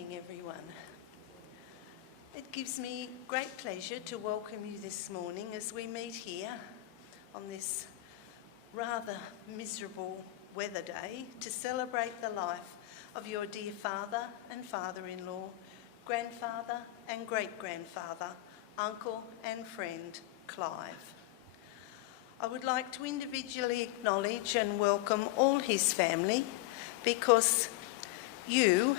morning, everyone. It gives me great pleasure to welcome you this morning as we meet here on this rather miserable weather day to celebrate the life of your dear father and father-in-law, grandfather and great-grandfather, uncle and friend, Clive. I would like to individually acknowledge and welcome all his family because you,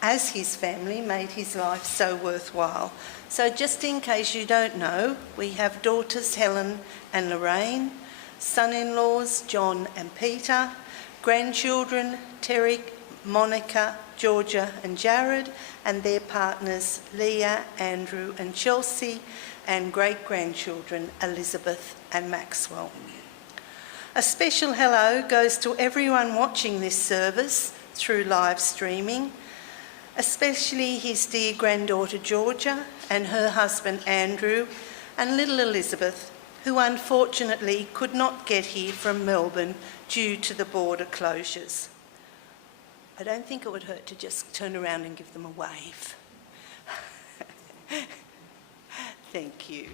as his family, made his life so worthwhile. So just in case you don't know, we have daughters Helen and Lorraine, son-in-laws John and Peter, grandchildren Terry, Monica, Georgia and Jarrod, and their partners Leah, Andrew and Chelsie, and great-grandchildren Elizabeth and Maxwell. A special hello goes to everyone watching this service through live streaming, especially his dear granddaughter Georgia and her husband Andrew and little Elizabeth, who unfortunately could not get here from Melbourne due to the border closures. I don't think it would hurt to just turn around and give them a wave. Thank you.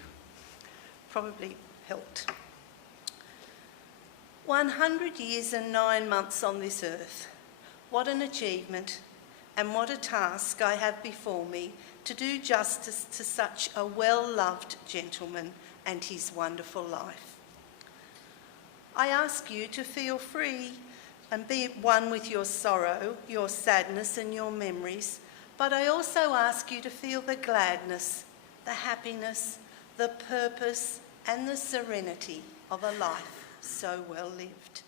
Probably helped. 100 years and 9 months on this earth. What an achievement and what a task I have before me to do justice to such a well-loved gentleman and his wonderful life. I ask you to feel free and be one with your sorrow, your sadness and your memories, but I also ask you to feel the gladness, the happiness, the purpose and the serenity of a life so well lived.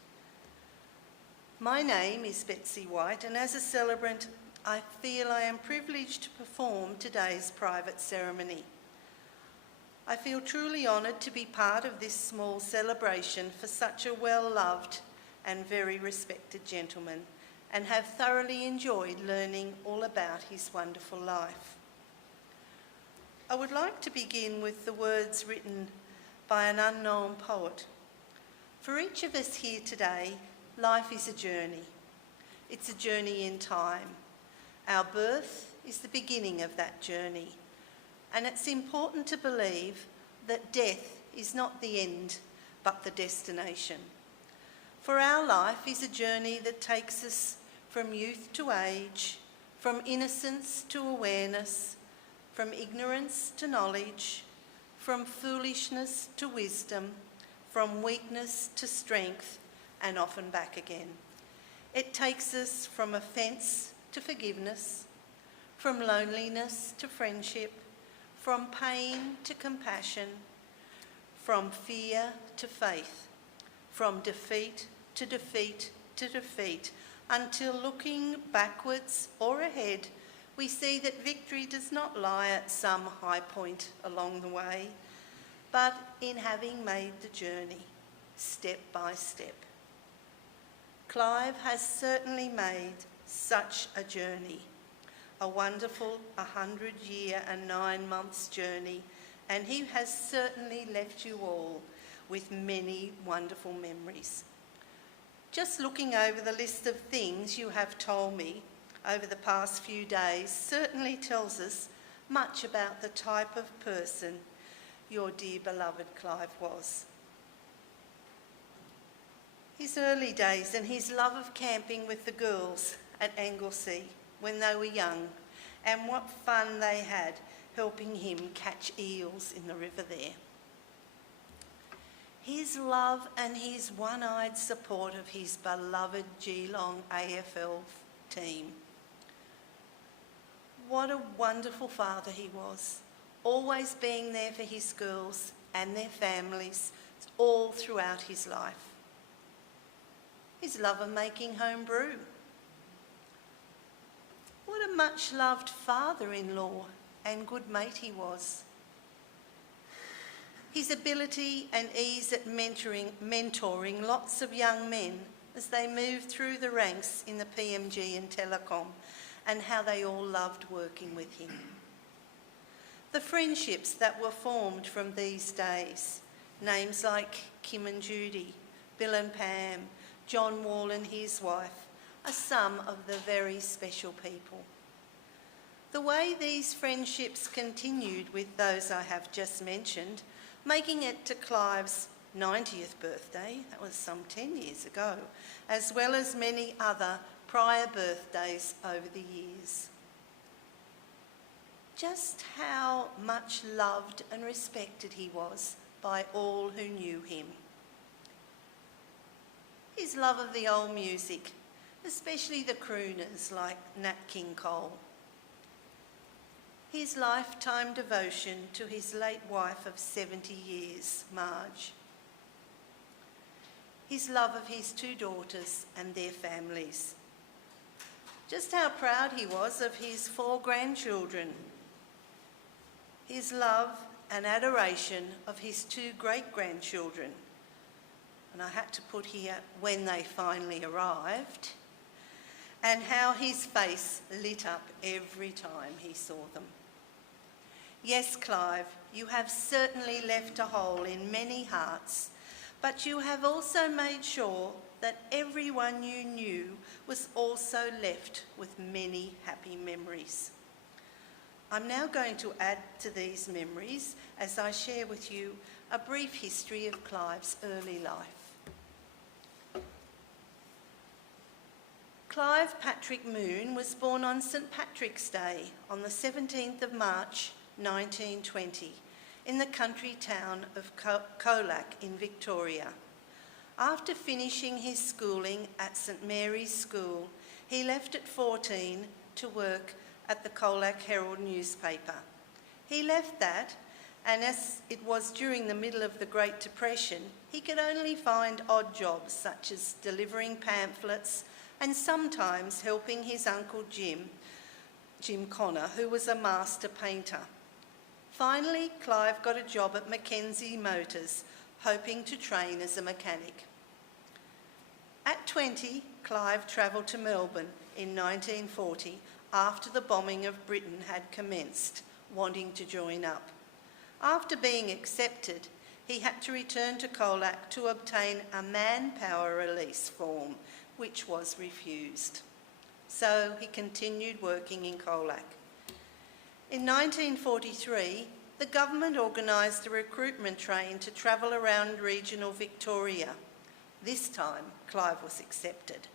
My name is Betsy White, and as a celebrant, I feel I am privileged to perform today's private ceremony. I feel truly honoured to be part of this small celebration for such a well-loved and very respected gentleman, and have thoroughly enjoyed learning all about his wonderful life. I would like to begin with the words written by an unknown poet. For each of us here today, life is a journey. It's a journey in time. Our birth is the beginning of that journey, and it's important to believe that death is not the end, but the destination. For our life is a journey that takes us from youth to age, from innocence to awareness, from ignorance to knowledge, from foolishness to wisdom, from weakness to strength, and often back again. It takes us from offence to forgiveness, from loneliness to friendship, from pain to compassion, from fear to faith, from defeat to defeat to defeat, until looking backwards or ahead, we see that victory does not lie at some high point along the way, but in having made the journey, step by step. Clive has certainly made such a journey, a wonderful 100-year and 9 months journey, and he has certainly left you all with many wonderful memories. Just looking over the list of things you have told me over the past few days certainly tells us much about the type of person your dear beloved Clive was. His early days and his love of camping with the girls at Anglesea when they were young, and what fun they had helping him catch eels in the river there. His love and his one-eyed support of his beloved Geelong AFL team. What a wonderful father he was, always being there for his girls and their families all throughout his life. His love of making home brew. What a much-loved father-in-law and good mate he was. His ability and ease at mentoring lots of young men as they moved through the ranks in the PMG and Telecom, and how they all loved working with him. The friendships that were formed from these days, names like Kim and Judy, Bill and Pam, John Wall and his wife, are some of the very special people. The way these friendships continued with those I have just mentioned, making it to Clive's 90th birthday, that was some 10 years ago, as well as many other prior birthdays over the years. Just how much loved and respected he was by all who knew him. His love of the old music, especially the crooners like Nat King Cole. His lifetime devotion to his late wife of 70 years, Marge. His love of his 2 daughters and their families. Just how proud he was of his 4 grandchildren. His love and adoration of his 2 great-grandchildren. And I had to put here when they finally arrived, and how his face lit up every time he saw them. Yes, Clive, you have certainly left a hole in many hearts, but you have also made sure that everyone you knew was also left with many happy memories. I'm now going to add to these memories as I share with you a brief history of Clive's early life. Clive Patrick Moon was born on St Patrick's Day on the 17th of March 1920 in the country town of Colac in Victoria. After finishing his schooling at St Mary's School, he left at 14 to work at the Colac Herald newspaper. He left that, and as it was during the middle of the Great Depression, he could only find odd jobs such as delivering pamphlets and sometimes helping his uncle Jim Connor, who was a master painter. Finally, Clive got a job at Mackenzie Motors, hoping to train as a mechanic. At 20, Clive travelled to Melbourne in 1940 after the bombing of Britain had commenced, wanting to join up. After being accepted, he had to return to Colac to obtain a manpower release form, which was refused. So he continued working in Colac. In 1943, the government organised a recruitment train to travel around regional Victoria. This time, Clive was accepted.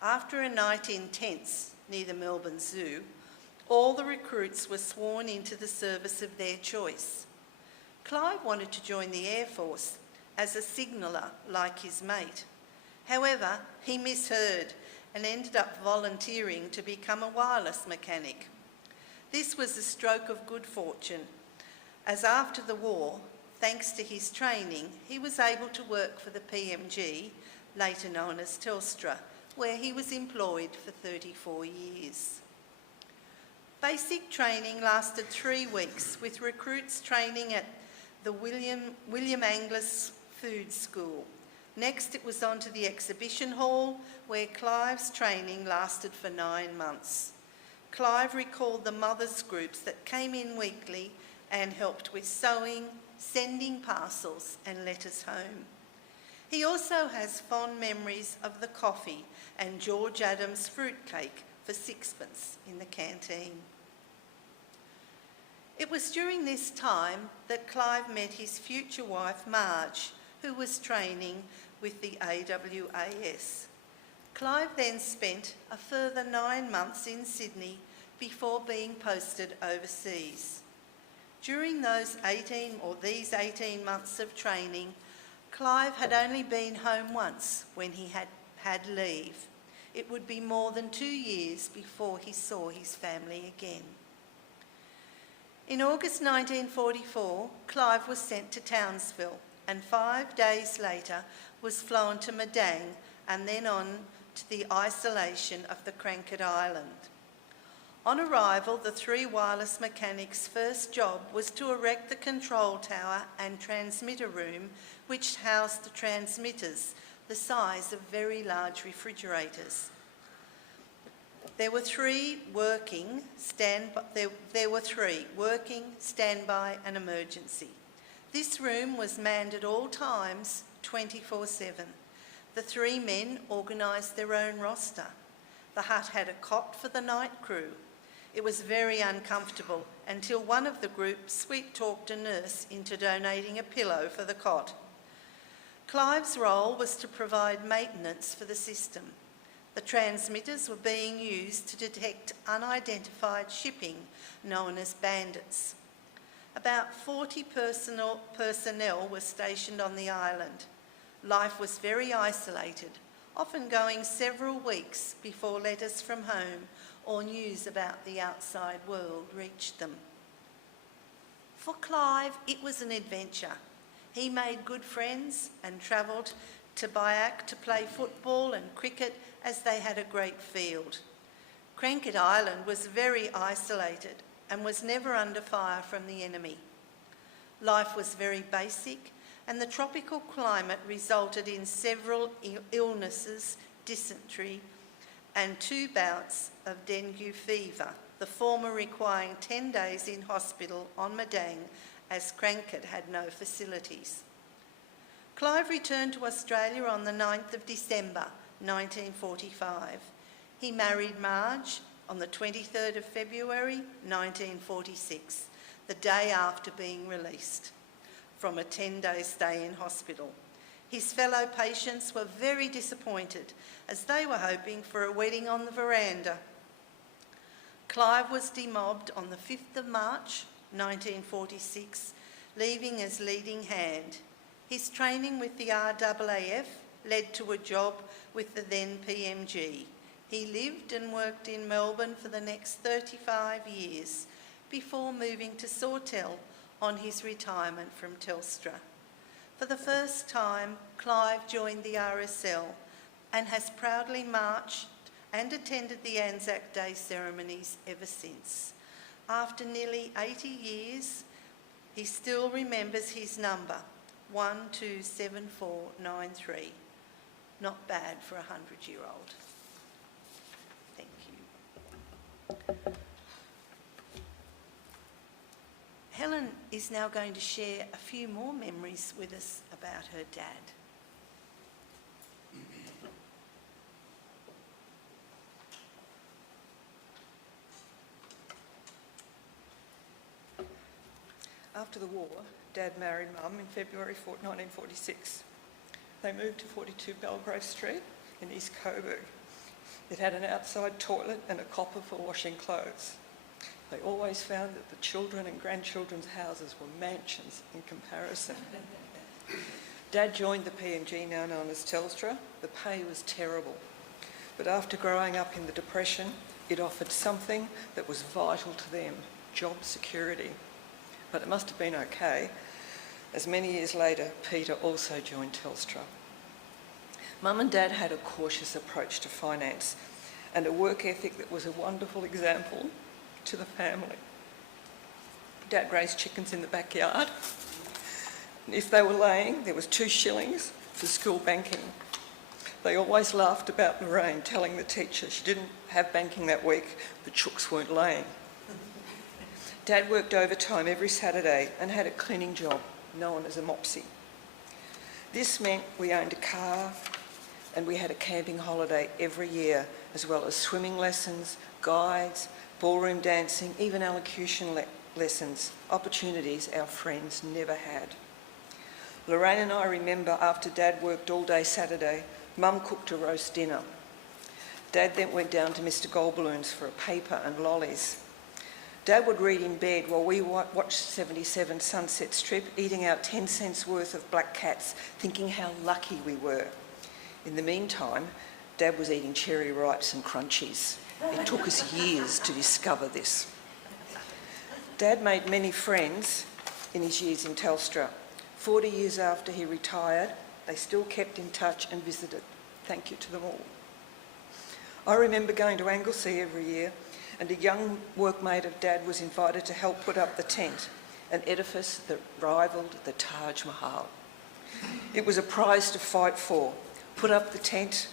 After a night in tents near the Melbourne Zoo, all the recruits were sworn into the service of their choice. Clive wanted to join the Air Force as a signaller like his mate. However, he misheard and ended up volunteering to become a wireless mechanic. This was a stroke of good fortune, as after the war, thanks to his training, he was able to work for the PMG, later known as Telstra, where he was employed for 34 years. Basic training lasted 3 weeks, with recruits training at the William Angliss Food School. Next, it was on to the exhibition hall, where Clive's training lasted for 9 months. Clive recalled the mothers' groups that came in weekly and helped with sewing, sending parcels and letters home. He also has fond memories of the coffee and George Adams' fruitcake for 6pence in the canteen. It was during this time that Clive met his future wife, Marge, who was training with the AWAS. Clive then spent a further 9 months in Sydney before being posted overseas. During these 18 months of training, Clive had only been home once when he had leave. It would be more than 2 years before he saw his family again. In August 1944, Clive was sent to Townsville and 5 days later was flown to Madang and then on to the isolation of the Cranket Island. On arrival, the 3 wireless mechanics' first job was to erect the control tower and transmitter room, which housed the transmitters, the size of very large refrigerators. There were three: working, standby, and emergency. This room was manned at all times, 24/7. The 3 men organised their own roster. The hut had a cot for the night crew. It was very uncomfortable until one of the group sweet-talked a nurse into donating a pillow for the cot. Clive's role was to provide maintenance for the system. The transmitters were being used to detect unidentified shipping known as bandits. About 40 personnel were stationed on the island. Life was very isolated, often going several weeks before letters from home or news about the outside world reached them. For Clive, it was an adventure. He made good friends and travelled to Biak to play football and cricket as they had a great field. Cranket Island was very isolated and was never under fire from the enemy. Life was very basic, and the tropical climate resulted in several illnesses, dysentery, and 2 bouts of dengue fever, the former requiring 10 days in hospital on Madang as Cranket had no facilities. Clive returned to Australia on the 9th of December 1945. He married Marge on the 23rd of February 1946, the day after being released from a 10-day stay in hospital. His fellow patients were very disappointed as they were hoping for a wedding on the veranda. Clive was demobbed on the 5th of March 1946, leaving as leading hand. His training with the RAAF led to a job with the then PMG. He lived and worked in Melbourne for the next 35 years before moving to Sawtell on his retirement from Telstra. For the first time, Clive joined the RSL and has proudly marched and attended the Anzac Day ceremonies ever since. After nearly 80 years, he still remembers his number, 127493. Not bad for a 100-year-old. Thank you. Helen is now going to share a few more memories with us about her dad. After the war, Dad married Mum in February 1946. They moved to 42 Belgrave Street in East Coburg. It had an outside toilet and a copper for washing clothes. They always found that the children and grandchildren's houses were mansions in comparison. Dad joined the PMG, now known as Telstra. The pay was terrible, but after growing up in the Depression, it offered something that was vital to them, job security. But it must have been okay, as many years later, Peter also joined Telstra. Mum and Dad had a cautious approach to finance and a work ethic that was a wonderful example to the family. Dad raised chickens in the backyard. And if they were laying, there was 2 shillings for school banking. They always laughed about Lorraine telling the teacher she didn't have banking that week, the chooks weren't laying. Dad worked overtime every Saturday and had a cleaning job known as a mopsy. This meant we owned a car and we had a camping holiday every year, as well as swimming lessons, guides, ballroom dancing, even elocution lessons, opportunities our friends never had. Lorraine and I remember after Dad worked all day Saturday, Mum cooked a roast dinner. Dad then went down to Mr. Goldballoon's for a paper and lollies. Dad would read in bed while we watched 77 Sunset Strip, eating out 10 cents worth of black cats, thinking how lucky we were. In the meantime, Dad was eating cherry ripes and crunchies. It took us years to discover this. Dad made many friends in his years in Telstra. 40 years after he retired, they still kept in touch and visited. Thank you to them all. I remember going to Anglesea every year, and a young workmate of Dad was invited to help put up the tent, an edifice that rivalled the Taj Mahal. It was a prize to fight for. Put up the tent,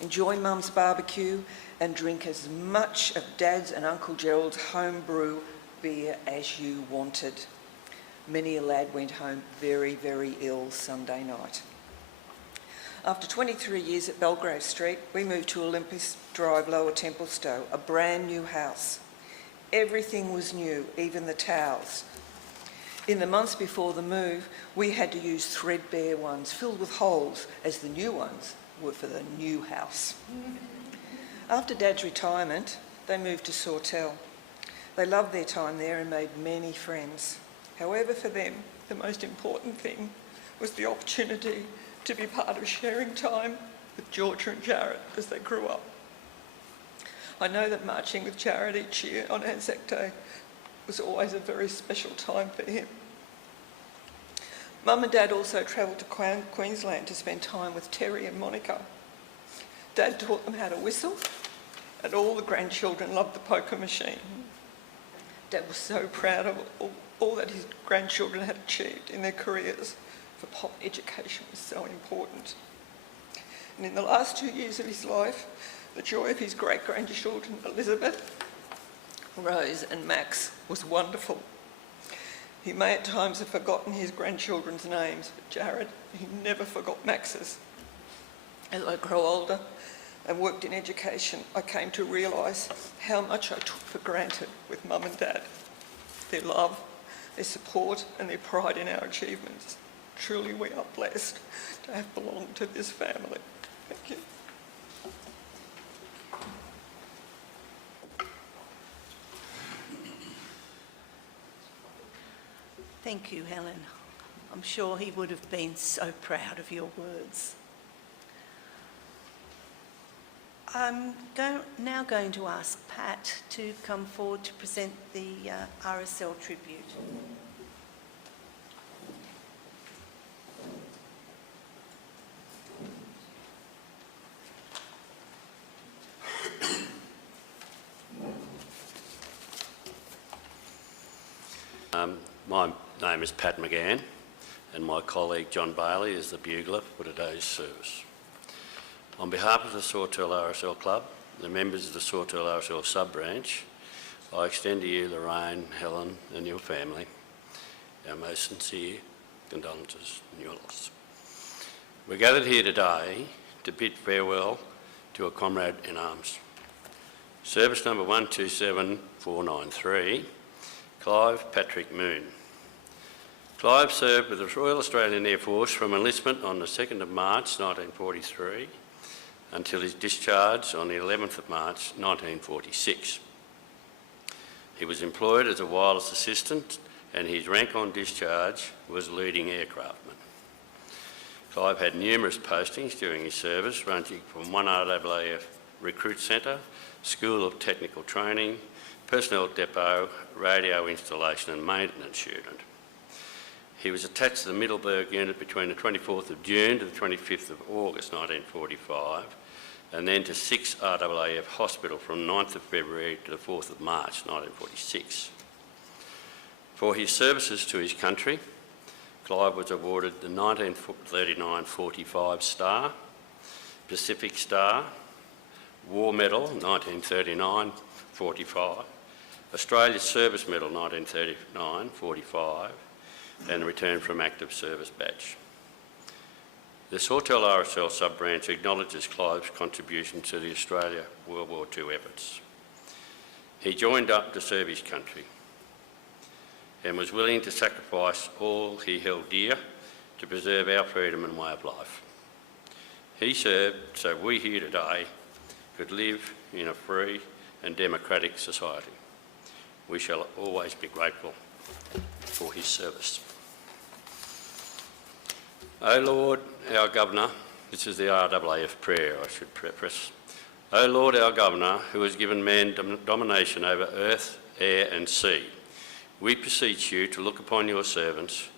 enjoy Mum's barbecue, and drink as much of Dad's and Uncle Gerald's homebrew beer as you wanted. Many a lad went home very, very ill Sunday night. After 23 years at Belgrave Street, we moved to Olympus Drive, Lower Templestowe, a brand new house. Everything was new, even the towels. In the months before the move, we had to use threadbare ones filled with holes, as the new ones were for the new house. After Dad's retirement, they moved to Sawtell. They loved their time there and made many friends. However, for them, the most important thing was the opportunity to be part of sharing time with Georgia and Jarrod as they grew up. I know that marching with Jarrod each year on Anzac Day was always a very special time for him. Mum and Dad also travelled to Queensland to spend time with Terry and Monica. Dad taught them how to whistle, and all the grandchildren loved the poker machine. Dad was so proud of all that his grandchildren had achieved in their careers, for pop education was so important. And in the last 2 years of his life, the joy of his great-grandchildren, Elizabeth, Rose and Max, was wonderful. He may at times have forgotten his grandchildren's names, but Jarrod, he never forgot Max's. As I grew older and worked in education, I came to realise how much I took for granted with Mum and Dad. Their love, their support and their pride in our achievements. Truly we are blessed to have belonged to this family. Thank you. Thank you, Helen. I'm sure he would have been so proud of your words. I'm now going to ask Pat to come forward to present the RSL tribute. My name is Pat McGann, and my colleague John Bailey is the bugler for today's service. On behalf of the Sawtell RSL Club, the members of the Sawtell RSL sub-branch, I extend to you, Lorraine, Helen and your family, our most sincere condolences in your loss. We're gathered here today to bid farewell to a comrade in arms. Service number 127493, Clive Patrick Moon. Clive served with the Royal Australian Air Force from enlistment on the 2nd of March 1943 until his discharge on the 11th of March 1946. He was employed as a wireless assistant and his rank on discharge was leading aircraftman. Clive had numerous postings during his service, ranging from 1 RAAF Recruit Centre, School of Technical Training, Personnel Depot, Radio Installation and Maintenance Unit. He was attached to the Middleburg unit between the 24th of June to the 25th of August 1945 and then to 6 RAAF Hospital from 9th of February to the 4th of March 1946. For his services to his country, Clive was awarded the 1939-45 Star, Pacific Star, War Medal 1939-45, Australia Service Medal 1939-45 and Return from Active Service Badge. The Sawtell RSL sub-branch acknowledges Clive's contribution to the Australia World War II efforts. He joined up to serve his country and was willing to sacrifice all he held dear to preserve our freedom and way of life. He served so we here today could live in a free and democratic society. We shall always be grateful for his service. O Lord, our Governor, this is the RAAF prayer I should preface. O Lord, our Governor, who has given man domination over earth, air and sea, we beseech you to look upon your servants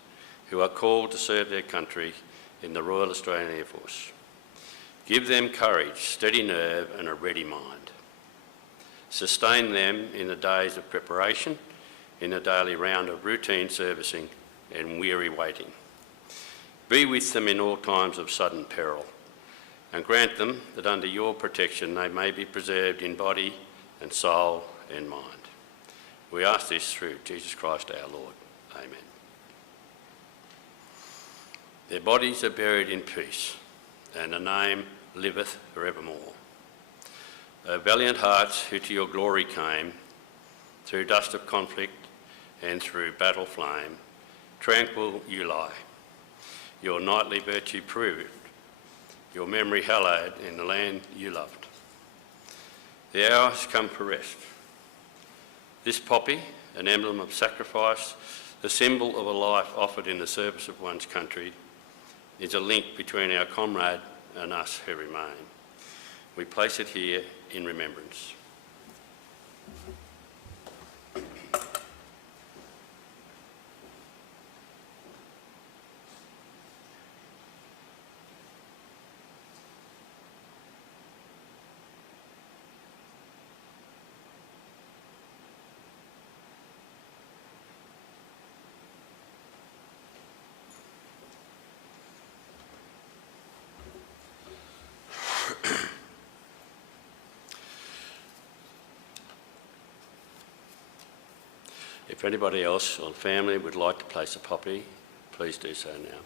who are called to serve their country in the Royal Australian Air Force. Give them courage, steady nerve and a ready mind. Sustain them in the days of preparation, in the daily round of routine servicing and weary waiting. Be with them in all times of sudden peril, and grant them that under your protection they may be preserved in body and soul and mind. We ask this through Jesus Christ our Lord. Amen. Their bodies are buried in peace, and the name liveth forevermore. O valiant hearts who to your glory came, through dust of conflict and through battle flame, tranquil you lie, your knightly virtue proved, your memory hallowed in the land you loved. The hour has come for rest. This poppy, an emblem of sacrifice, the symbol of a life offered in the service of one's country, is a link between our comrade and us who remain. We place it here in remembrance. If anybody else or family would like to place a poppy, please do so now.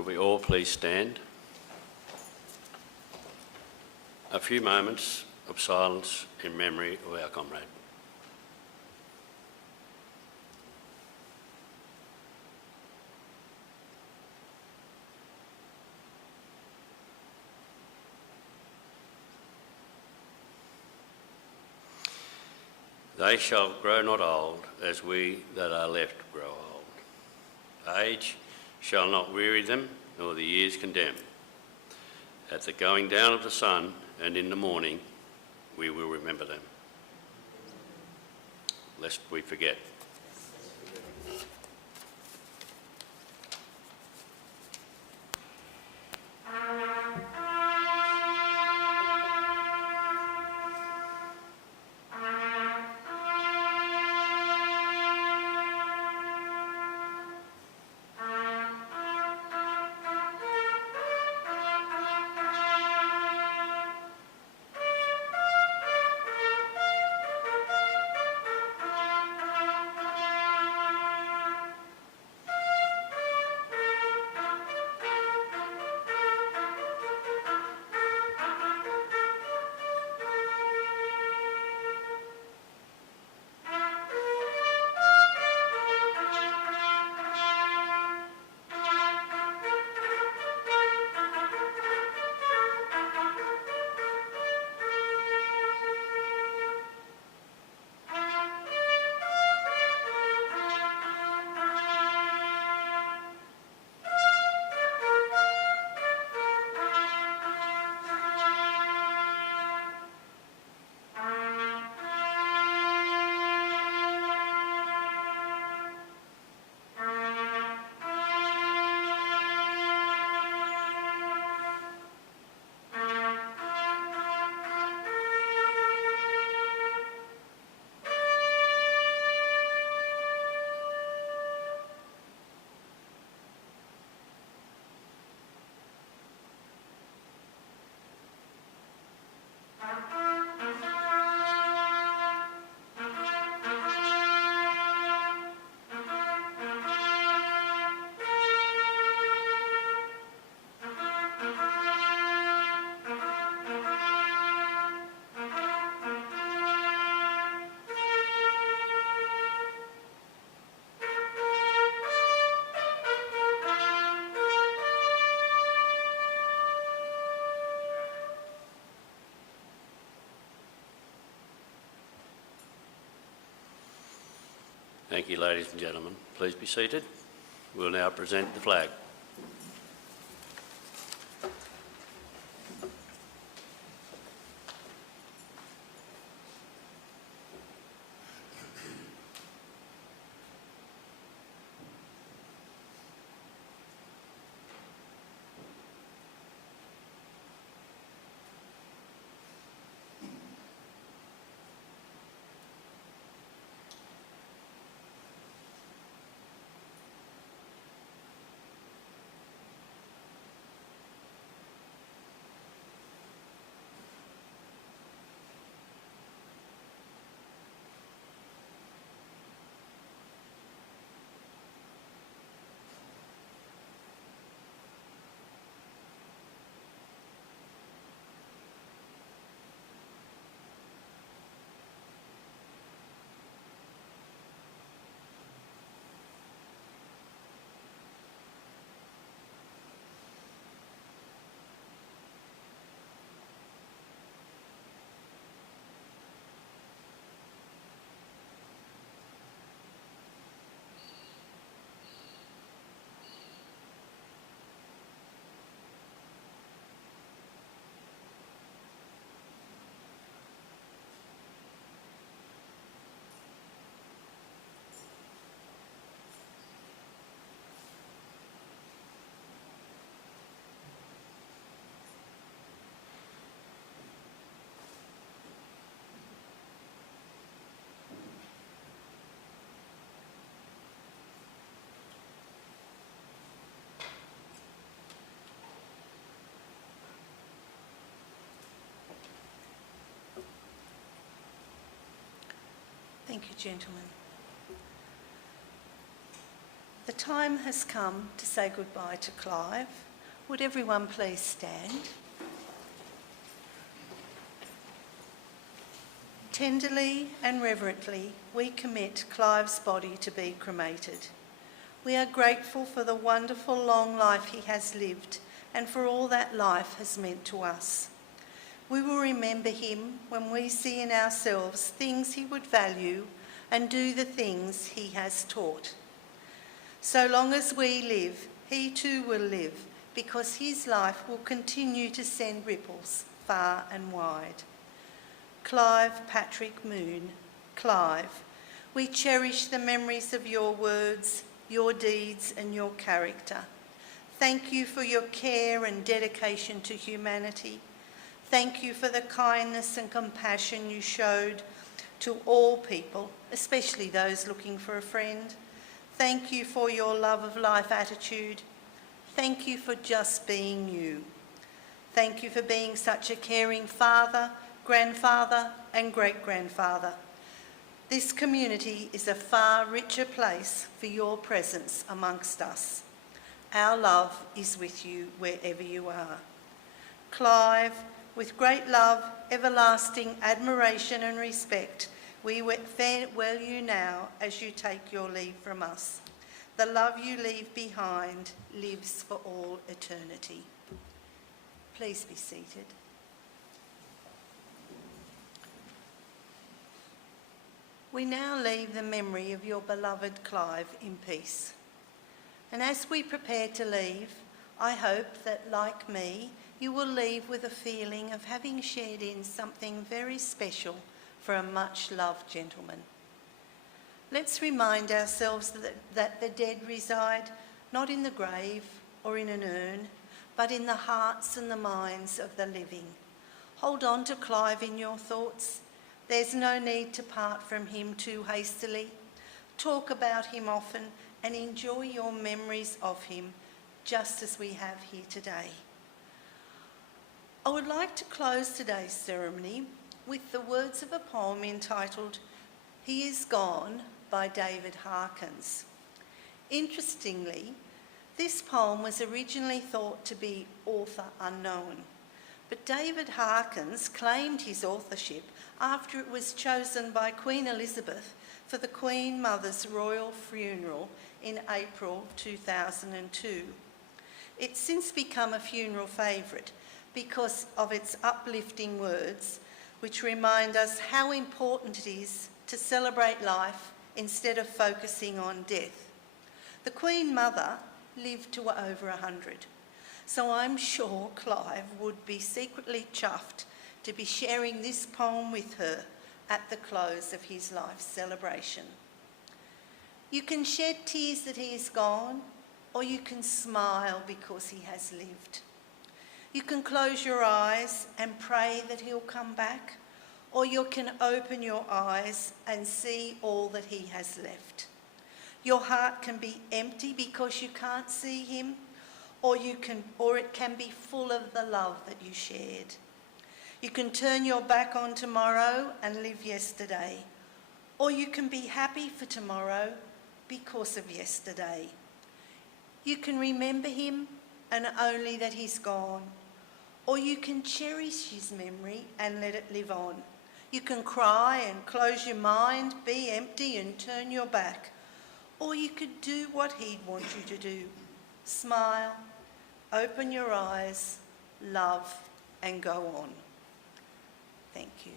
Could we all please stand? A few moments of silence in memory of our comrade. They shall grow not old, as we that are left grow old. Age shall not weary them, nor the years condemn. At the going down of the sun and in the morning, we will remember them, lest we forget. Thank you, ladies and gentlemen. Please be seated. We'll now present the flag. Thank you, gentlemen. The time has come to say goodbye to Clive. Would everyone please stand? Tenderly and reverently, we commit Clive's body to be cremated. We are grateful for the wonderful long life he has lived and for all that life has meant to us. We will remember him when we see in ourselves things he would value and do the things he has taught. So long as we live, he too will live, because his life will continue to send ripples far and wide. Clive Patrick Moon, Clive, we cherish the memories of your words, your deeds and your character. Thank you for your care and dedication to humanity. Thank you for the kindness and compassion you showed to all people, especially those looking for a friend. Thank you for your love of life attitude. Thank you for just being you. Thank you for being such a caring father, grandfather and great-grandfather. This community is a far richer place for your presence amongst us. Our love is with you wherever you are. Clive, with great love, everlasting admiration and respect, we farewell you now as you take your leave from us. The love you leave behind lives for all eternity. Please be seated. We now leave the memory of your beloved Clive in peace. And as we prepare to leave, I hope that, like me, you will leave with a feeling of having shared in something very special for a much-loved gentleman. Let's remind ourselves that the dead reside not in the grave or in an urn, but in the hearts and the minds of the living. Hold on to Clive in your thoughts. There's no need to part from him too hastily. Talk about him often and enjoy your memories of him, just as we have here today. I would like to close today's ceremony with the words of a poem entitled "He Is Gone" by David Harkins. Interestingly, this poem was originally thought to be author unknown, but David Harkins claimed his authorship after it was chosen by Queen Elizabeth for the Queen Mother's royal funeral in April 2002. It's since become a funeral favourite because of its uplifting words, which remind us how important it is to celebrate life instead of focusing on death. The Queen Mother lived to over 100, so I'm sure Clive would be secretly chuffed to be sharing this poem with her at the close of his life celebration. You can shed tears that he is gone, or you can smile because he has lived. You can close your eyes and pray that he'll come back, or you can open your eyes and see all that he has left. Your heart can be empty because you can't see him, or it can be full of the love that you shared. You can turn your back on tomorrow and live yesterday, or you can be happy for tomorrow because of yesterday. You can remember him and only that he's gone, or you can cherish his memory and let it live on. You can cry and close your mind, be empty and turn your back, or you could do what he'd want you to do. Smile, open your eyes, love and go on. Thank you.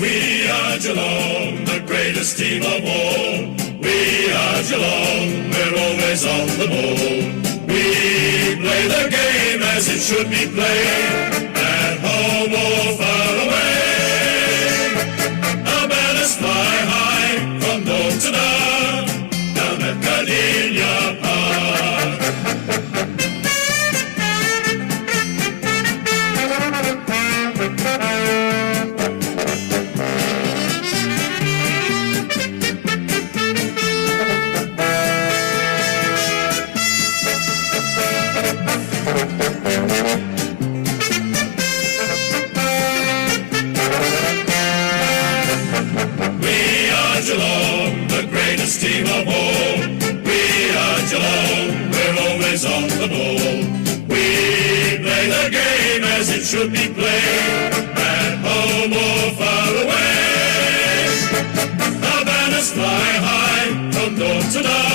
We are Geelong, the greatest team of all. We are Geelong, we're always on the ball. We play the game as it should be played, at home or far away. Our banners fly high from dawn to dark, down at Cardinia Park. Team of all, we are Geelong, we're always on the ball. We play the game as it should be played, at home or far away. Our banners fly high from dawn to dark.